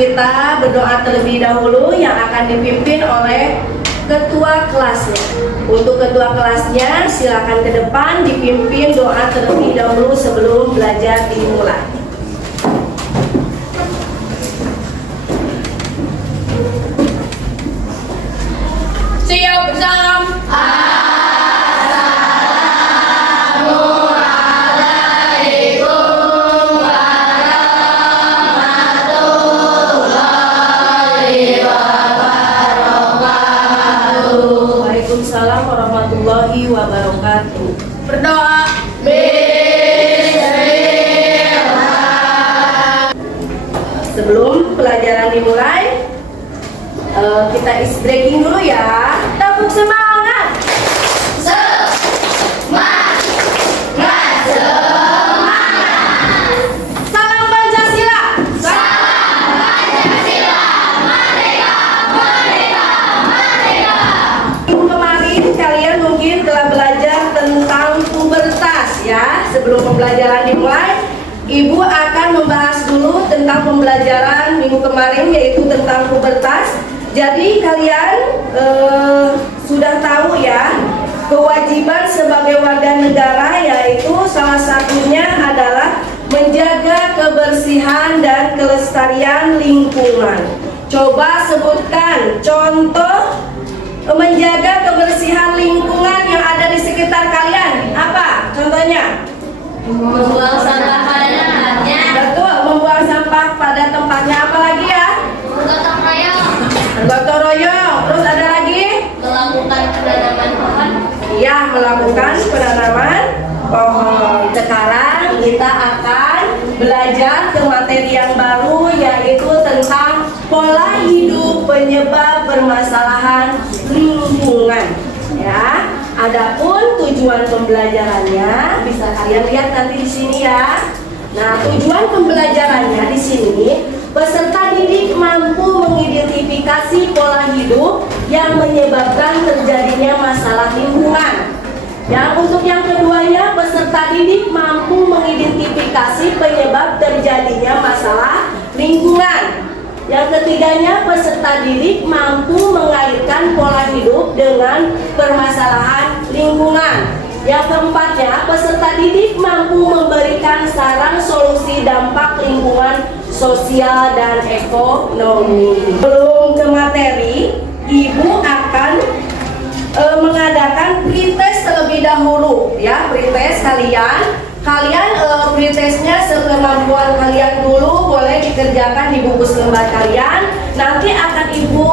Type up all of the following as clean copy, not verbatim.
kita berdoa terlebih dahulu yang akan dipimpin oleh ketua kelasnya. Untuk ketua kelasnya silakan ke depan dipimpin doa terlebih dahulu sebelum belajar dimulai. Siap bersama. Waalaikumsalam warahmatullahi wabarakatuh. Berdoa. Sebelum pelajaran dimulai, kita is breaking dulu ya. Tepuk semangat. Salam Pancasila. Minggu kemarin kalian mungkin telah belajar tentang pubertas ya. Sebelum pembelajaran dimulai, Ibu akan membahas dulu tentang pembelajaran minggu kemarin, yaitu tentang pubertas. Jadi kalian sudah tahu ya, kewajiban sebagai warga negara yaitu salah satunya adalah menjaga kebersihan dan kelestarian lingkungan. Coba sebutkan contoh menjaga kebersihan lingkungan yang ada di sekitar kalian. Apa contohnya? Membuang sampah pada tempatnya. Betul, membuang sampah pada tempatnya. Apa lagi ya? Bergotong royong. Bergotong royong. Terus ada lagi? Melakukan penanaman pohon. Iya, melakukan penanaman pohon. Sekarang kita akan belajar ke materi yang baru, yaitu tentang pola hidup penyebab permasalahan lingkungan. Ya, adapun tujuan pembelajarannya bisa kalian lihat nanti di sini ya. Nah, tujuan pembelajarannya di sini, peserta didik mampu mengidentifikasi pola hidup yang menyebabkan terjadinya masalah lingkungan. Dan untuk yang keduanya, peserta didik mampu mengidentifikasi penyebab terjadinya masalah lingkungan. Yang ketiganya, peserta didik mampu mengaitkan pola hidup dengan permasalahan lingkungan. Yang keempatnya, peserta didik mampu memberikan saran solusi dampak lingkungan sosial dan ekonomi. Sebelum ke materi, Ibu akan mengadakan pretest terlebih dahulu ya. Pretest kalian pretestnya sekemampuan kalian dulu, boleh dikerjakan di buku lembar kalian. Nanti akan Ibu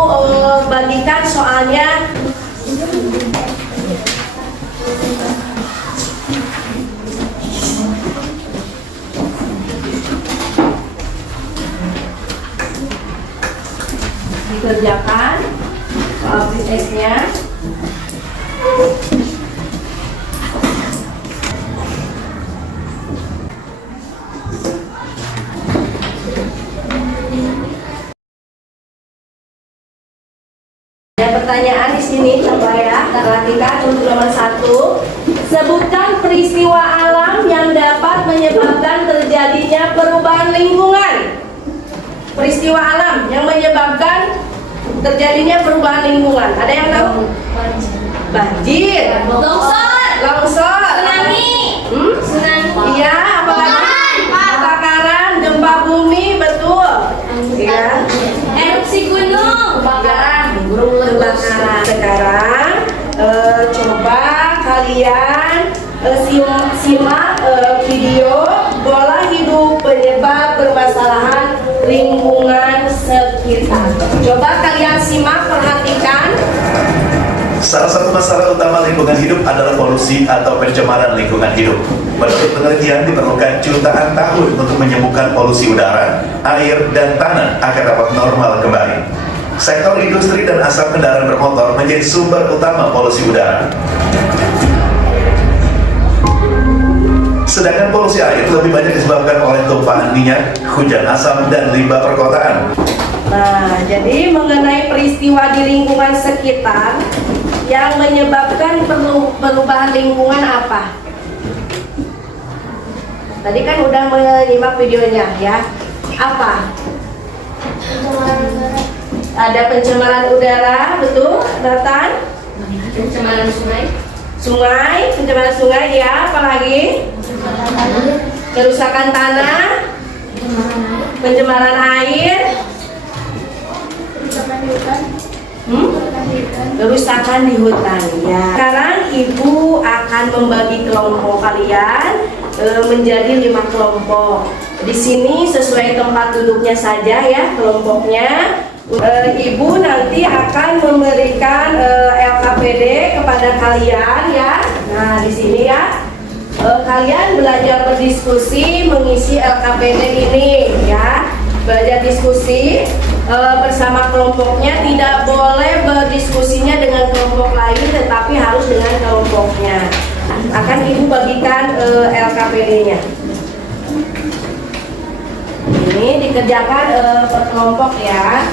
bagikan soalnya. Dikerjakan soal pretestnya. Pertanyaan di sini, coba ya, perhatikan untuk nomor 1. Sebutkan peristiwa alam yang dapat menyebabkan terjadinya perubahan lingkungan. Peristiwa alam yang menyebabkan terjadinya perubahan lingkungan. Ada yang tahu? Banjir, longsor, Tsunami. Iya, apalagi? Kebakaran, gempa bumi, betul. Ya. Erupsi gunung. Kebakaran. Sekarang coba kalian simak video pola hidup penyebab permasalahan lingkungan sekitar. Coba kalian simak, perhatikan. Salah satu masalah utama lingkungan hidup adalah polusi atau pencemaran lingkungan hidup. Menurut penelitian, diperlukan jutaan tahun untuk menyembuhkan polusi udara, air, dan tanah agar dapat normal kembali. Sektor industri dan asap kendaraan bermotor menjadi sumber utama polusi udara. Sedangkan polusi air lebih banyak disebabkan oleh tumpahan minyak, hujan asam, dan limbah perkotaan. Nah, jadi mengenai peristiwa di lingkungan sekitar yang menyebabkan perubahan lingkungan apa? Tadi kan udah menyimak videonya ya. Apa? Ada pencemaran udara, betul, Nathan? Pencemaran sungai. Sungai, pencemaran sungai ya, apalagi? Kerusakan tanah, pencemaran air, kerusakan di hutan ya. Sekarang ibu akan membagi kelompok kalian menjadi 5 kelompok. Di sini sesuai tempat duduknya saja ya kelompoknya. Ibu nanti akan memberikan LKPD kepada kalian ya. Nah di sini ya kalian belajar berdiskusi mengisi LKPD ini ya. Belajar diskusi bersama kelompoknya, tidak boleh berdiskusinya dengan kelompok lain, tetapi harus dengan kelompoknya. Akan ibu bagikan LKPD-nya. Ini dikerjakan per kelompok ya.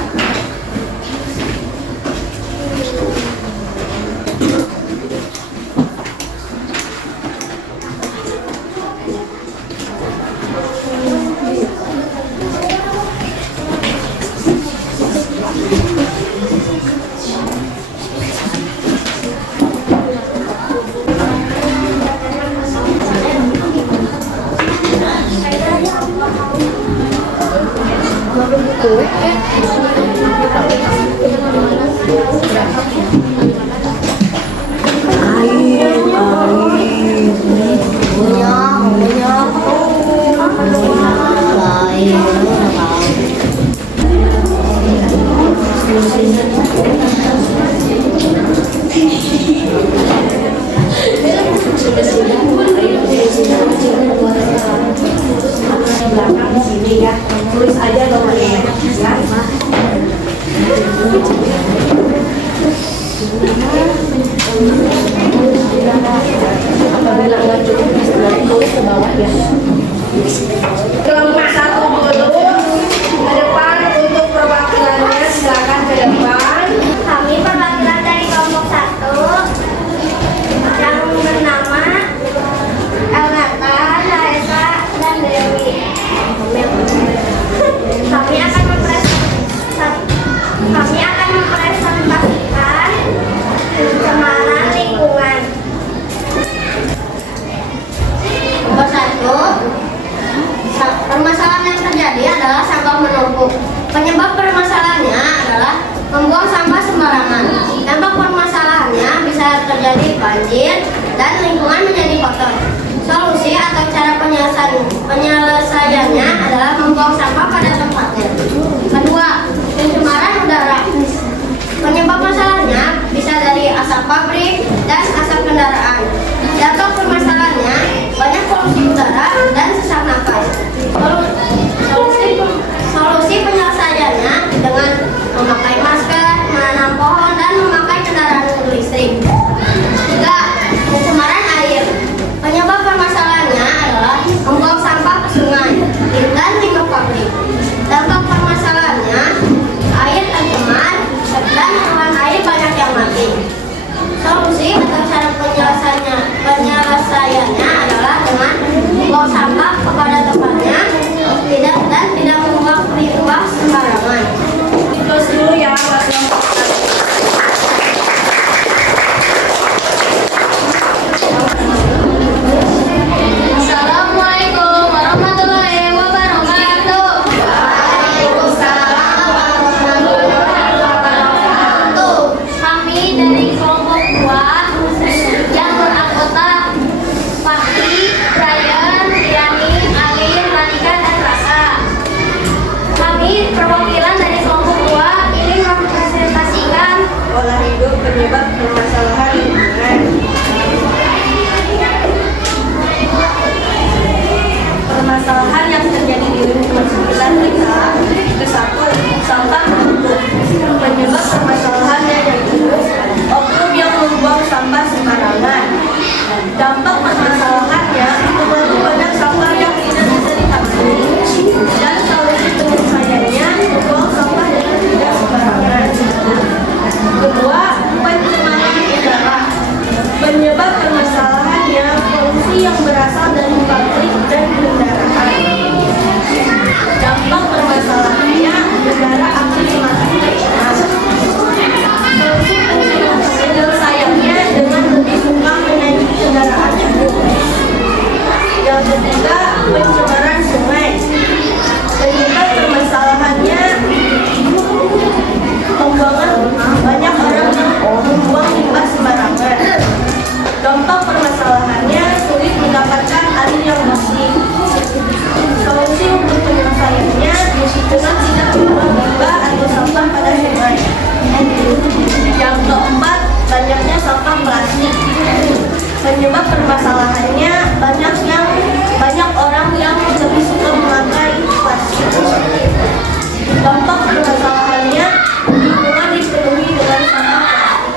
Belakang di sini ya, tulis aja nomornya ya. Apabila nggak cukup tulis ke bawah ya. Kelompok 1 dulu ke depan untuk perwakilannya, silakan ke depan. Kami perwakilan dari kelompok 1 yang bernama Elnata, Raisa, dan Dewi. Kami akan mempresentasikan pencemaran lingkungan. Nomor 1, permasalahan yang terjadi adalah sampah menumpuk. Penyebab permasalahannya adalah membuang sampah sembarangan. Dampak permasalahannya bisa terjadi banjir dan lingkungan menjadi kotor. Solusi atau cara penyelesaiannya adalah membuang sampah pada tempatnya. Kedua, pencemaran udara. Penyebab masalahnya bisa dari asap pabrik dan asap kendaraan. Dampak permasalahannya banyak polusi udara dan sesak nafas. Solusi penyelesaiannya dengan memakai masker, menanam pohon, dan memakai kendaraan listrik. Tiga, pencemaran air. Penyebab permasalahannya adalah membuang sampah ke sungai dan limbah pabrik. Dampak permasalahannya air tercemar dan hewan air banyak yang mati. Solusi atau cara penyelesaiannya adalah dengan membuang sampah kepada tempatnya dan tidak membuang limbah sembarangan. Terus dulu ya Mas. Assalamualaikum warahmatullahi wabarakatuh. Waalaikumsalam warahmatullahi wabarakatuh. Kami dari kelompok 2 yang beranggota Fakti, Brian, Yani, Alin, Malika, dan Rasa. Kami perwakilan dari kelompok 2 ini mempresentasikan Pola hidup penyebab permasalahan lingkungan. Permasalahan yang terjadi di lingkungan sekitar kita. Ke-1, sampah menumpuk. Penyebab permasalahannya yaitu oknum yang membuang sampah sembarangan. Dampak permasalahannya itu banyak sampah yang tidak bisa ditabung, dan solusi penyelesaiannya membuang sampah dengan tidak sembarangan. Kedua, pencemaran udara. Penyebab permasalahannya polusi yang berasal dari pabrik dan kendaraan. Dampak permasalahannya udara Yang ketiga, pencemaran sungai. Penyebab permasalahannya pembuangan, banyak orang yang membuang limbah sembarangan. Dampak permasalahannya sulit mendapatkan air yang bersih. Solusi untuk penyelesaiannya dengan tidak membuang limbah atau sampah pada sungai. Yang keempat, banyaknya sampah plastik. Penyebab permasalahannya banyak orang yang lebih suka memakai plastik. Dampak permasalahannya lingkungan dipenuhi dengan sampah plastik.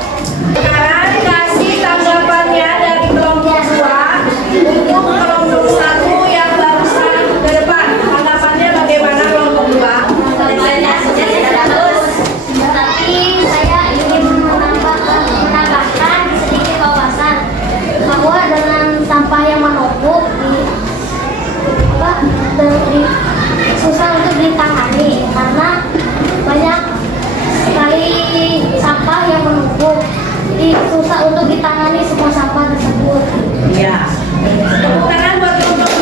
Sekarang kasih tanggapannya dari kelompok 2 untuk kelompok 1 yang barusan ke depan. Tanggapannya bagaimana kelompok 2? Saya sudah bagus, tapi saya ingin menambahkan sedikit wawasan bahwa dengan sampah yang menumpuk susah untuk ditangani karena banyak sekali sampah yang menumpuk. Jadi susah untuk ditangani semua sampah tersebut. Ya. Tepuk tangan buat kelompok 2.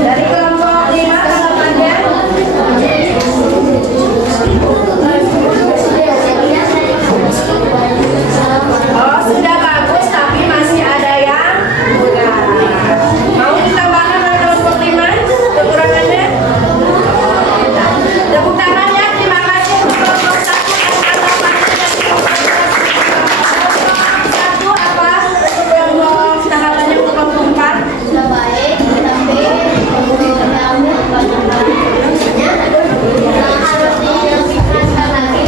Dari kelompok 5 tanggapannya. Oh, sudah bagus tapi masih ada yang kurang. Mau ditambahkan dari kelompok 5 kekurangannya? Tepuk tangan ya, terima kasih untuk kelompok 1 tanggapannya untuk kelompok 4. Sudah baik, tapi harus dijelaskan lagi.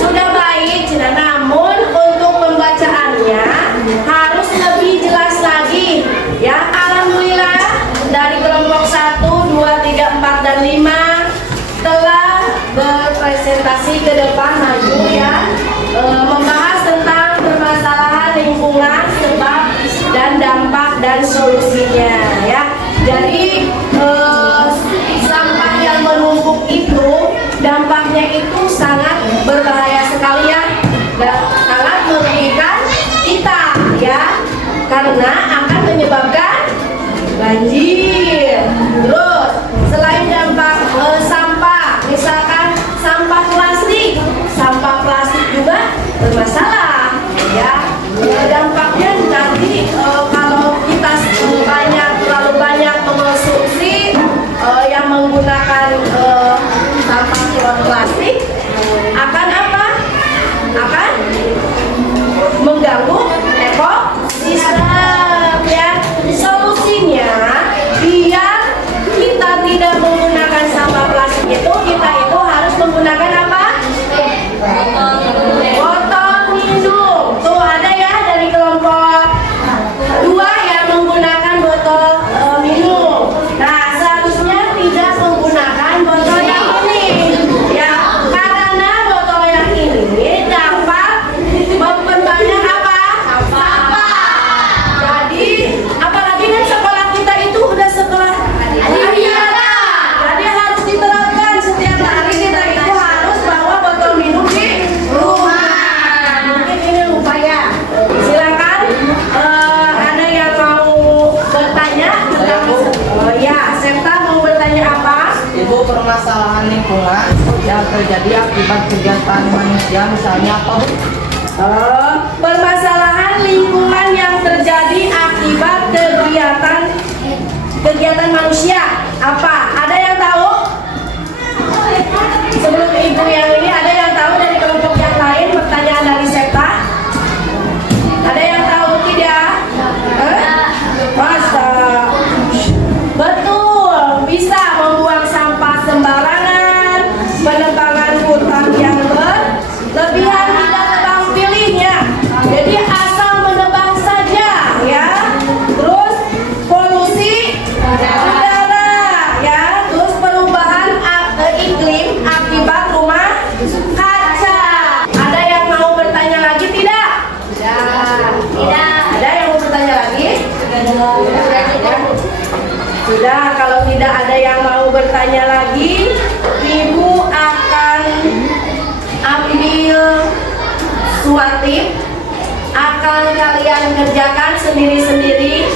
Sudah baik, Cina. Namun untuk pembacaannya harus lebih jelas lagi. Ya, alhamdulillah dari kelompok 1, 2, 3, 4 dan 5 telah berpresentasi ke depan maju ya, membahas tentang permasalahan lingkungan, sebab dan dampak dan solusinya ya. Jadi sampah yang menumpuk itu dampaknya itu sangat berbahaya sekali ya, dan sangat merugikan kita ya, karena akan menyebabkan banjir. Terus selain dampak sampah, misalkan sampah plastik juga bermasalah ya. Dampaknya nanti kalau kita terlalu banyak mengonsumsi yang menggunakan sampah plastik, akan apa? Akan mengganggu ekosistem ya. Solusinya biar kita tidak menggunakan sampah plastik itu, kita itu harus menggunakan apa? Botol minum. Tuh ada ya dari kelompok 2 yang menggunakan botol minum. Nah, seharusnya tidak menggunakan botol yang ini ya, karena botol yang ini dapat memperbanyak apa? Sampah. Jadi apalagi kan sekolah kita itu udah sekolah akhirnya. Jadi harus diterapkan setiap hari kita itu harus bawa botol minum di rumah. Mungkin ini upaya. Silakan ada yang mau bertanya tentang Septa mau bertanya apa? Ibu, permasalahan lingkungan yang terjadi akibat kegiatan manusia misalnya apa, Bu? Permasalahan lingkungan yang terjadi akibat kegiatan manusia apa? Ada yang tahu? Sebelum ibu yang ini, ada yang tahu dari kelompok yang lain pertanyaan dari Septa? Ada yang tahu tidak? Masa? Betul, bisa membuang sampah sembarangan, penebangan hutan yang berlebihan, tidak tebang pilihnya. Jadi asal menebang saja ya. Terus polusi udara ya, terus perubahan iklim akibat rumah kaca. Ada yang mau bertanya lagi tidak? Tidak. Ada yang mau bertanya lagi? Sudah, kalau tidak ada yang mau bertanya lagi, Ibu akan ambil suatip, akan kalian kerjakan sendiri-sendiri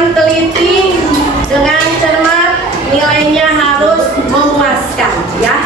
dengan teliti, dengan cermat, nilainya harus memuaskan ya.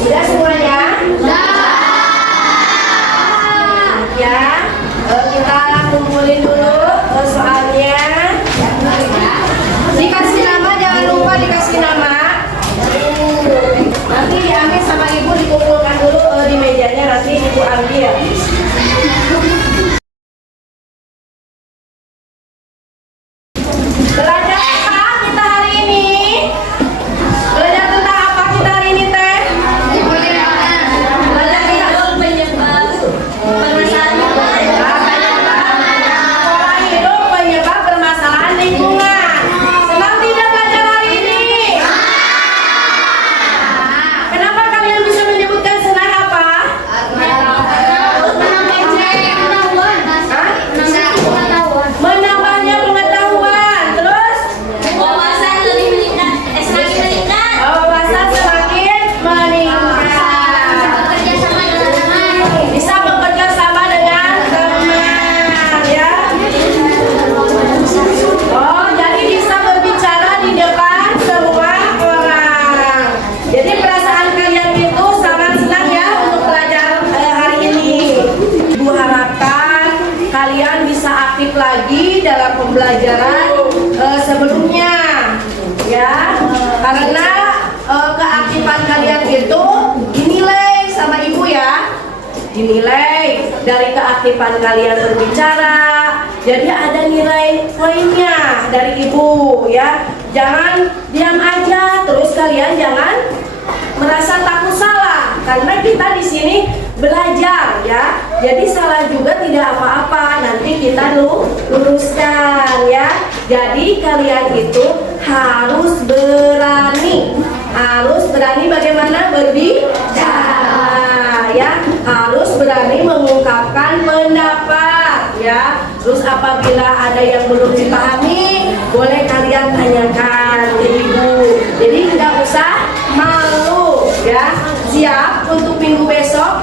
Sudah semuanya? Ya, kita kumpulin dulu soalnya. Dikasih nama, jangan lupa dikasih nama. Nanti diambil sama ibu, dikumpulkan dulu di mejanya, nanti ibu ambil. Belajar apa kita hari ini? Belajar tentang apa kita hari ini teh? Belajar tentang penyebab pola hidup penyebab permasalahan lingkungan. Senang tidak belajar hari ini? Kenapa kalian bisa menyebutkan senang apa? Menambahnya pengetahuan. Terus wawasan semakin meningkat. Bisa bekerja sama dengan teman, ya. Oh, jadi bisa berbicara di depan semua orang. Jadi perasaan kalian itu sangat senang ya untuk belajar hari ini. Ibu harapkan kalian bisa aktif lagi dalam pembelajaran sebelumnya, ya. Karena keaktifan kalian itu dinilai sama ibu ya. Dinilai dari keaktifan kalian berbicara. Jadi ada nilai poinnya dari ibu ya. Jangan diam aja, terus kalian jangan merasa takut salah karena kita di sini belajar ya. Jadi salah juga tidak apa-apa, nanti kita luruskan ya. Jadi kalian itu harus berani bagaimana berbicara ya. Harus berani mengungkapkan pendapat ya. Terus apabila ada yang belum dipahami, boleh kalian tanyakan ke ibu. Jadi nggak usah malu ya. Siap untuk minggu besok